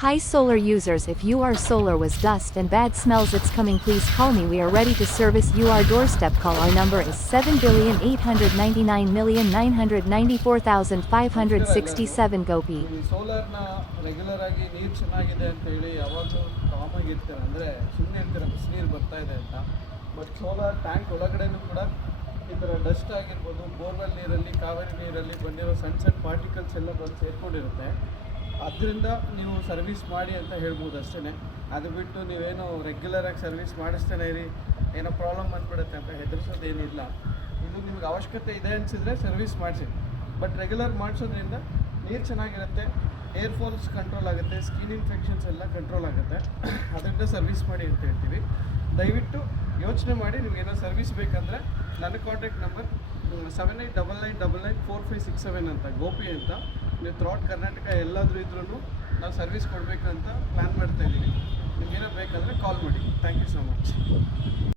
Hi solar users, if your solar was dust and bad smells, it's coming, please call me, we are ready to service your doorstep. Call our number is 7,899,994,567 Gopi. ನೀವು ಸೋಲಾರ್ನ regular ಆಗಿ ನೀರು ಚೆನ್ನಾಗಿದೆ ಅಂತೇಳಿ ಯಾವಾಗಲೂ ಕಾಮಾಗಿ ಇರ್ತೀರ, ಅಂದರೆ ಸುಮ್ಮನೆ ಇರ್ತೀರ ಬಿಸಿನೀರು ಬರ್ತಾ ಇದೆ ಅಂತ. ಬಟ್ ಸೋಲಾರ್ ಟ್ಯಾಂಕ್ ಒಳಗಡೆನೂ ಕೂಡ ಈ ಥರ ಡಸ್ಟ್ ಆಗಿರ್ಬೋದು, ಬೋರ್ವೆಲ್ ನೀರಲ್ಲಿ, ಕಾವೇರಿ ನೀರಲ್ಲಿ ಬಂದಿರೋ ಸಣ್ಣ ಸಣ್ಣ ಪಾರ್ಟಿಕಲ್ಸ್ ಎಲ್ಲ ಬಂದು ಸೇರ್ಕೊಂಡಿರುತ್ತೆ. ಅದರಿಂದ ನೀವು ಸರ್ವಿಸ್ ಮಾಡಿ ಅಂತ ಹೇಳ್ಬೋದು ಅಷ್ಟೇ. ಅದು ಬಿಟ್ಟು ನೀವೇನು ರೆಗ್ಯುಲರಾಗಿ ಸರ್ವಿಸ್ ಮಾಡಿಸ್ತಾನೆ ಇರಿ, ಏನೋ ಪ್ರಾಬ್ಲಮ್ ಬಂದ್ಬಿಡುತ್ತೆ ಅಂತ ಹೆದರ್ಸೋದೇನಿಲ್ಲ. ಇದು ನಿಮ್ಗೆ ಅವಶ್ಯಕತೆ ಇದೆ ಅನಿಸಿದ್ರೆ ಸರ್ವಿಸ್ ಮಾಡಿಸಿ. ಬಟ್ ರೆಗ್ಯುಲರ್ ಮಾಡಿಸೋದ್ರಿಂದ ನೀರು ಚೆನ್ನಾಗಿರುತ್ತೆ, ಏರ್ ಫಾಲ್ಸ್ ಕಂಟ್ರೋಲ್ ಆಗುತ್ತೆ, ಸ್ಕಿನ್ ಇನ್ಫೆಕ್ಷನ್ಸ್ ಎಲ್ಲ ಕಂಟ್ರೋಲ್ ಆಗುತ್ತೆ. ಅದರಿಂದ ಸರ್ವಿಸ್ ಮಾಡಿ ಅಂತ ಹೇಳ್ತೀವಿ. ದಯವಿಟ್ಟು ಯೋಚನೆ ಮಾಡಿ, ನಿಮಗೇನೋ ಸರ್ವಿಸ್ ಬೇಕಂದರೆ ನನ್ನ ಕಾಂಟ್ಯಾಕ್ಟ್ ನಂಬರ್ 7899994567 ಅಂತ, ಗೋಪಿ ಅಂತ. ನೀವು ಥ್ರೂಔಟ್ ಕರ್ನಾಟಕ ಎಲ್ಲಾದರೂ ಇದ್ರೂ ನಾವು ಸರ್ವಿಸ್ ಕೊಡಬೇಕಂತ ಪ್ಲ್ಯಾನ್ ಮಾಡ್ತಾಯಿದ್ದೀವಿ. ನಿಮಗೇನೋ ಬೇಕಂದರೆ ಕಾಲ್ ಮಾಡಿ. Thank you so much.